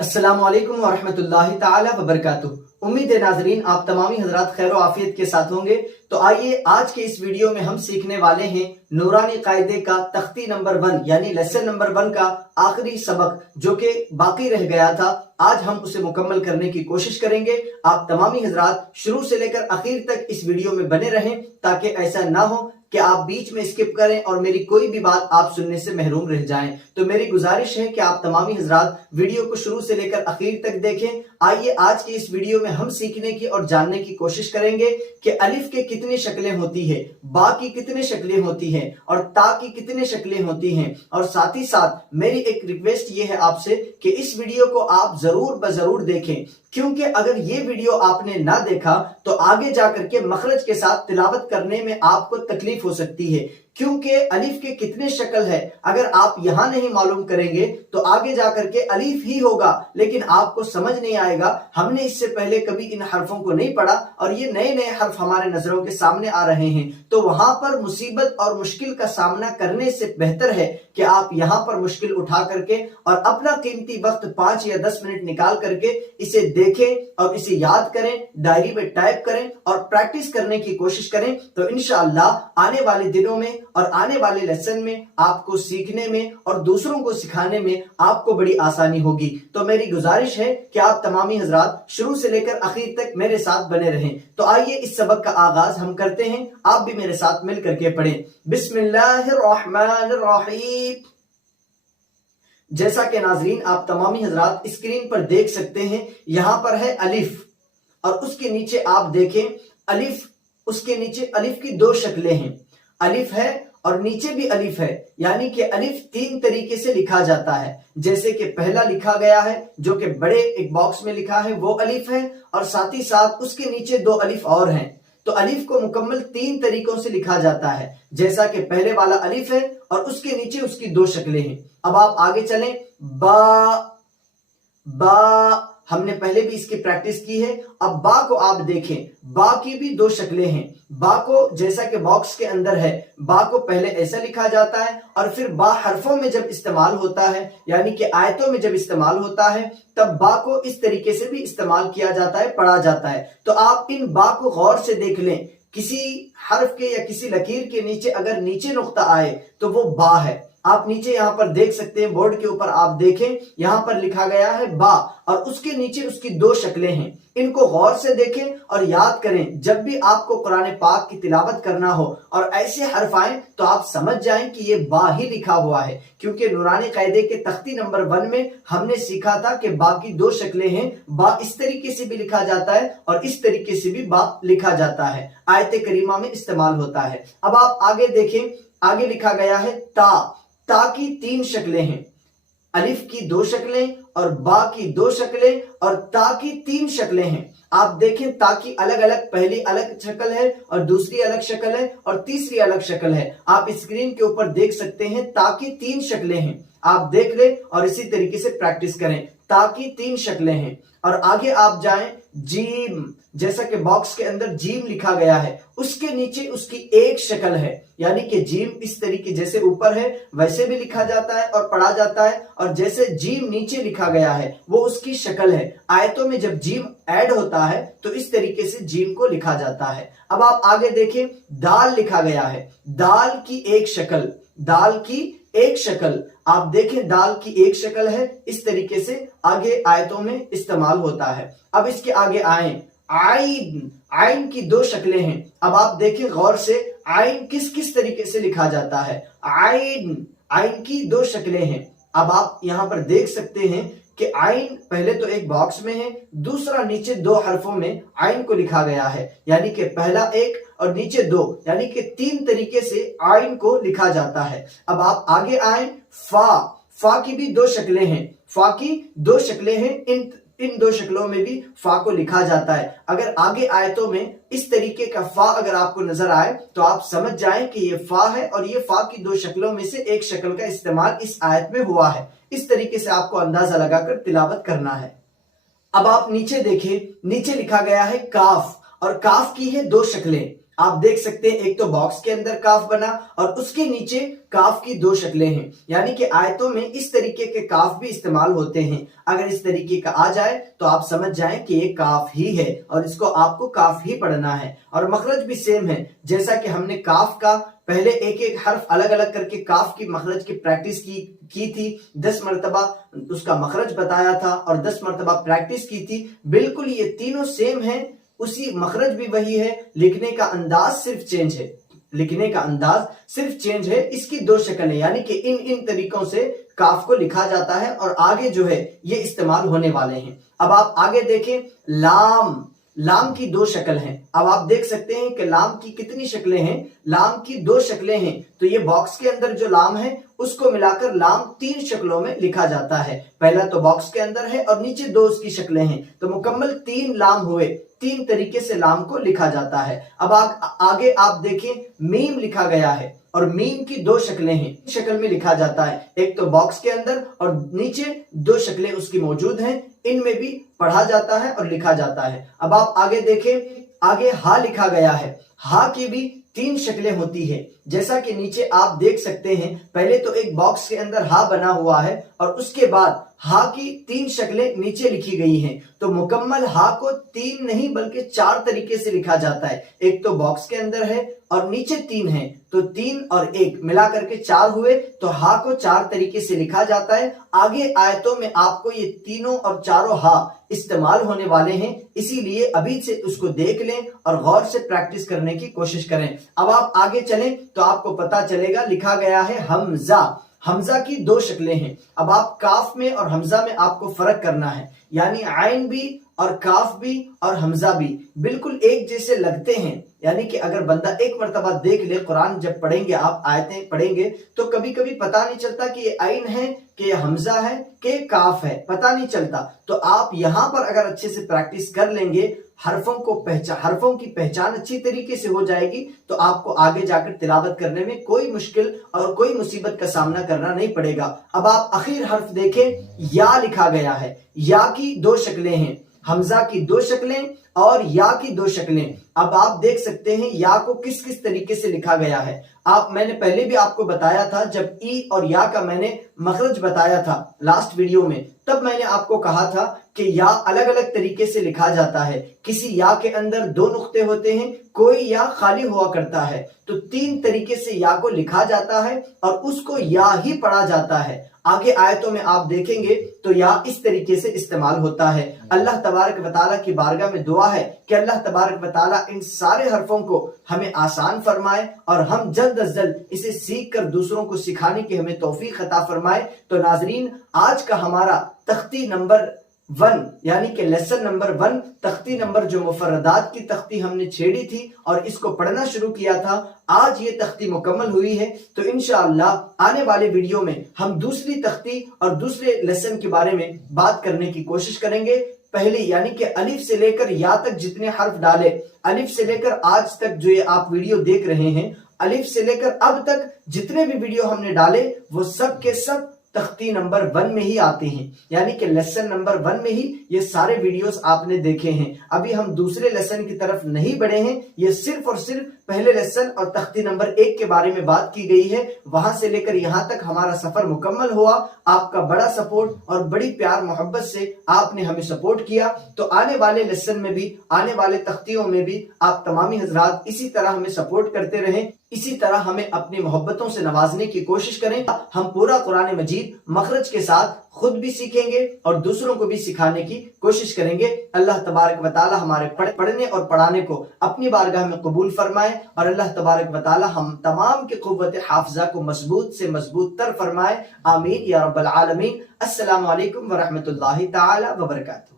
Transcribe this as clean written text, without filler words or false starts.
अस्सलाम वालेकुम वरहमतुल्लाहि ताला वबरकातुहू। उम्मीद है नाजरीन आप तमामी हजरात खैर व आफियत के साथ होंगे। तो आइए आज के इस वीडियो में हम सीखने वाले हैं नूरानी कायदे का तख्ती नंबर 1 यानी लेसन नंबर 1 का आखिरी सबक जो कि बाकी रह गया था। आज हम उसे मुकम्मल करने की कोशिश करेंगे। आप तमामी हजरात शुरू से लेकर आखिर तक इस वीडियो में बने रहें ताकि ऐसा ना हो कि आप बीच में स्किप करें और मेरी कोई भी बात आप सुनने से महरूम रह जाएं। तो मेरी गुजारिश है कि आप तमामी हजरात वीडियो को शुरू से लेकर आखिर तक देखें। आइए आज की इस वीडियो में हम सीखने की और जानने की कोशिश करेंगे कि अलिफ के कितनी शक्लें होती है, बा की कितनी शक्लें होती हैं और ता की कितनी शक्लें होती हैं। और साथ ही साथ मेरी एक रिक्वेस्ट ये है आपसे कि इस वीडियो को आप जरूर बजरूर देखें, क्योंकि अगर ये वीडियो आपने ना देखा तो आगे जाकर के मखरज के साथ तिलावत करने में आपको तकलीफ हो सकती है। क्योंकि अलिफ के कितने शक्ल है अगर आप यहां नहीं मालूम करेंगे तो आगे जाकर के अलिफ ही होगा, लेकिन आपको समझ नहीं आएगा। हमने इससे पहले कभी इन हरफों को नहीं पढ़ा और ये नए नए हर्फ हमारे नजरों के सामने आ रहे हैं। तो वहां पर मुसीबत और मुश्किल का सामना करने से बेहतर है कि आप यहां पर मुश्किल उठा करके और अपना कीमती वक्त 5 या 10 मिनट निकाल करके इसे देखें और इसे याद करें, डायरी में टाइप करें और प्रैक्टिस करने की कोशिश करें। तो इंशाअल्लाह आने वाले दिनों में और आने वाले लेसन में आपको सीखने में और दूसरों को सिखाने में आपको बड़ी आसानी होगी। तो मेरी गुजारिश है कि आप तमामी हजरात शुरू से लेकर आखिर तक मेरे साथ बने रहें। तो आइए इस सबक का आगाज हम करते हैं। आप भी मेरे साथ मिल करके पढ़ें। बिस्मिल्लाहिर्रहमानिर्रहीम। जैसा कि नाजरीन आप तमामी हजरात स्क्रीन पर देख सकते हैं, यहां पर है अलिफ और उसके नीचे आप देखें अलिफ, उसके नीचे अलिफ की 2 शक्लें हैं। अलिफ है और नीचे भी अलिफ है, यानी कि अलिफ 3 तरीके से लिखा जाता है। जैसे कि पहला लिखा गया है जो कि बड़े एक बॉक्स में लिखा है वो अलिफ है, और साथ ही साथ उसके नीचे 2 अलिफ और हैं। तो अलिफ को मुकम्मल 3 तरीकों से लिखा जाता है, जैसा कि पहले वाला अलिफ है और उसके नीचे उसकी 2 शक्लें हैं। अब आप आगे चलें। बा, बा हमने पहले भी इसकी प्रैक्टिस की है। अब बा को आप देखें, बा की भी 2 शक्लें हैं। बा को जैसा कि बॉक्स के अंदर है, बा को पहले ऐसा लिखा जाता है और फिर बा हरफों में जब इस्तेमाल होता है यानी कि आयतों में जब इस्तेमाल होता है तब बा को इस तरीके से भी इस्तेमाल किया जाता है, पढ़ा जाता है। तो आप इन बा को गौर से देख लें। किसी हर्फ के या किसी लकीर के नीचे अगर नीचे नुक्ता आए तो वो बा है। आप नीचे यहां पर देख सकते हैं, बोर्ड के ऊपर आप देखें, यहां पर लिखा गया है बा और उसके नीचे उसकी 2 शक्लें हैं। इनको गौर से देखें और याद करें। जब भी आपको कुरान पाक की तिलावत करना हो और ऐसे हर्फ आए तो आप समझ जाएं कि ये बा ही लिखा हुआ है, क्योंकि नूरानी कायदे के तख्ती नंबर 1 में हमने सीखा था कि बा की 2 शक्लें हैं। बा इस तरीके से भी लिखा जाता है और इस तरीके से भी बा लिखा जाता है, आयत करीमा में इस्तेमाल होता है। अब आप आगे देखें, आगे लिखा गया है ता। ता की 3 शक्लें हैं। अलिफ की 2 शक्लें और बा की 2 शक्लें और ता की 3 शक्लें हैं। आप देखें ता की अलग अलग, पहली अलग शक्ल है और दूसरी अलग शक्ल है और तीसरी अलग शक्ल है। आप स्क्रीन के ऊपर देख सकते हैं ता की 3 शक्लें हैं। आप देख लें और इसी तरीके से प्रैक्टिस करें। ता की 3 शक्लें हैं। और आगे आप जाएं, जीम, जैसा कि बॉक्स के अंदर जीम लिखा गया है, उसके नीचे उसकी 1 शक्ल है, यानी कि जीम इस तरीके जैसे ऊपर है वैसे भी लिखा जाता है और पढ़ा जाता है, और जैसे जीम नीचे लिखा गया है वो उसकी शक्ल है। आयतों में जब जीम ऐड होता है तो इस तरीके से जीम को लिखा जाता है। अब आप आगे देखें, दाल लिखा गया है। दाल की 1 शक्ल, दाल की 1 शक्ल, आप देखें दाल की 1 शक्ल है, इस तरीके से आगे आयतों में इस्तेमाल होता है। अब इसके आगे आए, आइन, आइन की 2 शक्लें हैं। अब आप देखें गौर से आइन किस किस तरीके से लिखा जाता है। आइन, आइन की 2 शक्लें हैं। अब आप यहां पर देख सकते हैं कि आइन पहले तो एक बॉक्स में है, दूसरा नीचे 2 हरफों में आइन को लिखा गया है, यानी कि पहला 1 और नीचे 2, यानी कि 3 तरीके से आइन को लिखा जाता है। अब आप आगे आए, फा। फा की भी 2 शक्लें हैं। फा की 2 शक्लें हैं। इन 2 शक्लों में भी फा को लिखा जाता है। अगर आगे आयतों में इस तरीके का फा अगर आपको नजर आए तो आप समझ जाएं कि ये फा है और ये फा की 2 शक्लों में से 1 शक्ल का इस्तेमाल इस आयत में हुआ है। इस तरीके से आपको अंदाजा लगाकर तिलावत करना है। अब आप नीचे देखें, नीचे लिखा गया है काफ, और काफ की है 2 शक्लें। آپ دیکھ سکتے ہیں ایک تو باکس کے اندر کاف بنا اور اس کے نیچے کاف کی دو شکلیں ہیں، یعنی کہ آیتوں میں اس طریقے کے کاف بھی استعمال ہوتے ہیں۔ اگر اس طریقے کا آ جائے تو آپ سمجھ جائیں کہ یہ کاف ہی ہے اور اس کو آپ کو کاف ہی پڑھنا ہے، اور مخرج بھی سیم ہے۔ جیسا کہ ہم نے کاف کا پہلے ایک ایک حرف الگ الگ کر کے کاف کی مخرج کی پریکٹس کی تھی، 10 مرتبہ اس کا مخرج بتایا تھا اور 10 مرتبہ پریکٹس کی تھی، بالکل یہ تینوں سیم ہیں، اسی مخرج بھی وہی ہے، لکھنے کا انداز صرف چینج ہے، لکھنے کا انداز صرف چینج ہے۔ اس کی دو شکل ہے، یعنی کہ ان طریقوں سے کاف کو لکھا جاتا ہے اور آگے جو ہے یہ استعمال ہونے والے ہیں۔ اب آپ آگے دیکھیں، لام، لام کی دو شکل ہیں۔ اب آپ دیکھ سکتے ہیں کہ لام کی کتنی شکلیں ہیں، لام کی دو شکلیں ہیں، تو یہ باکس کے اندر جو لام ہے اس کو ملا کر لام 3 شکلوں میں لکھا جاتا ہے۔ پہلا تو باکس کے اندر ہے اور نیچے 2 اس کی شکلیں ہیں، تو مکمل 3 لام ہوئے، 3 طریقے سے لام کو لکھا جاتا ہے۔ اب آگے آپ دیکھیں، میم لکھا گیا ہے اور میم کی 2 شکلیں ہیں، شکل میں لکھا جاتا ہے، ایک تو باکس کے اندر اور نیچے 2 شکلیں اس کی موجود ہیں، ان میں بھی پڑھا جاتا ہے اور لکھا جاتا ہے۔ اب آپ آگے دیکھیں، آگے ہا لکھا گیا ہے، ہا کی بھی 3 شکلیں ہوتی ہیں، جیسا کہ نیچے آپ دیکھ سکتے ہیں۔ پہلے تو ایک باکس کے اندر ہا بنا ہوا ہے اور اس کے بعد ہا کی 3 شکلیں نیچے لکھی گئی ہیں، تو مکمل ہا کو 3 نہیں بلکہ 4 طریقے سے لکھا جاتا ہے۔ ایک تو باکس کے اندر ہے اور نیچے 3 ہیں، تو 3 اور 1 ملا کر کے 4 ہوئے، تو ہا کو 4 طریقے سے لکھا جاتا ہے۔ آگے آیتوں میں آپ کو یہ تینوں اور چاروں ہا استعمال ہونے والے ہیں، اسی لیے ابھی سے اس کو دیکھ لیں اور غور سے پریکٹس کرنے کی کوشش کریں۔ اب آپ آگے چلیں تو آپ کو پتا چلے گا، لکھا گیا ہے حمزہ، حمزہ کی 2 شکلیں ہیں۔ اب آپ کاف میں اور حمزہ میں آپ کو فرق کرنا ہے، یعنی عین بھی اور کاف بھی اور حمزہ بھی بالکل ایک جیسے لگتے ہیں، یعنی کہ اگر بندہ ایک مرتبہ دیکھ لے، قرآن جب پڑھیں گے آپ، آیتیں پڑھیں گے تو کبھی کبھی پتہ نہیں چلتا کہ یہ عین ہے کہ یہ حمزہ ہے کہ یہ کاف ہے، پتہ نہیں چلتا۔ تو آپ یہاں پر اگر اچھے سے پریکٹس کر لیں گے، حرفوں کی پہچان اچھی طریقے سے ہو جائے گی، تو آپ کو آگے جا کر تلاوت کرنے میں کوئی مشکل اور کوئی مصیبت کا سامنا کرنا نہیں پڑے گا۔ اب آپ اخیر حرف دیکھیں، یا لکھا گیا ہے، یا کی 2 شکلیں ہیں، حمزہ کی 2 شکلیں اور یا کی 2 شکلیں۔ اب آپ دیکھ سکتے ہیں یا کو کس کس طریقے سے لکھا گیا ہے۔ میں نے پہلے بھی آپ کو بتایا تھا، جب ای اور یا کا میں نے مخرج بتایا تھا لاسٹ ویڈیو میں، تب میں نے آپ کو کہا تھا کہ یا الگ الگ طریقے سے لکھا جاتا ہے۔ کسی یا کے اندر 2 نقطے ہوتے ہیں، کوئی یا خالی ہوا کرتا ہے، تو 3 طریقے سے یا کو لکھا جاتا ہے اور اس کو یا ہی پڑھا جاتا ہے۔ آگے آیتوں میں آپ دیکھیں گے تو یا اس طریقے سے استعمال ہوتا ہے۔ اللہ تبارک و تعالیٰ کی بارگاہ میں دعا ہے کہ اللہ تبارک و تعالیٰ ان سارے حرفوں کو ہمیں آسان فرمائے اور ہم جلد از جلد اسے سیکھ کر دوسروں کو سکھانے کی ہمیں توفیق عطا فرمائے۔ تو ناظرین، آج کا ہمارا تختی نمبر 1 یعنی کہ لیسن نمبر 1، تختی نمبر جو مفردات کی تختی ہم نے چھیڑی تھی اور اس کو پڑھنا شروع کیا تھا، آج یہ تختی مکمل ہوئی ہے۔ تو انشاءاللہ آنے والے ویڈیو میں ہم دوسری تختی اور دوسرے لیسن کے بارے میں بات کرنے کی کوشش کریں گے۔ پہلے یعنی کہ الف سے لے کر یا تک جتنے حرف ڈالے، الف سے لے کر آج تک جو یہ آپ ویڈیو دیکھ رہے ہیں، الف سے لے کر اب تک جتنے بھی ویڈیو ہم نے ڈالے، وہ سب کے سب تختی نمبر 1 میں ہی آتے ہیں، یعنی کہ لیسن نمبر 1 میں ہی یہ سارے ویڈیوز آپ نے دیکھے ہیں۔ ابھی ہم دوسرے لیسن کی طرف نہیں بڑھے ہیں، یہ صرف اور صرف پہلے لیسن اور تختی نمبر 1 کے بارے میں بات کی گئی ہے۔ وہاں سے لے کر یہاں تک ہمارا سفر مکمل ہوا، آپ کا بڑا سپورٹ اور بڑی پیار محبت سے آپ نے ہمیں سپورٹ کیا۔ تو آنے والے لیسن میں بھی، آنے والے تختیوں میں بھی آپ تمامی حضرات اسی طرح ہمیں سپورٹ کرتے رہیں، اسی طرح ہمیں اپنی محبتوں سے نوازنے کی کوشش کریں۔ ہم پورا قرآن مجید مخرج کے ساتھ خود بھی سیکھیں گے اور دوسروں کو بھی سکھانے کی کوشش کریں گے۔ اللہ تبارک و تعالی ہمارے پڑھنے اور پڑھانے کو اپنی بارگاہ میں قبول فرمائے، اور اللہ تبارک و تعالی ہم تمام کی قوت حافظہ کو مضبوط سے مضبوط تر فرمائے۔ آمین یا رب العالمین۔ السلام علیکم ورحمۃ اللہ تعالی وبرکاتہ۔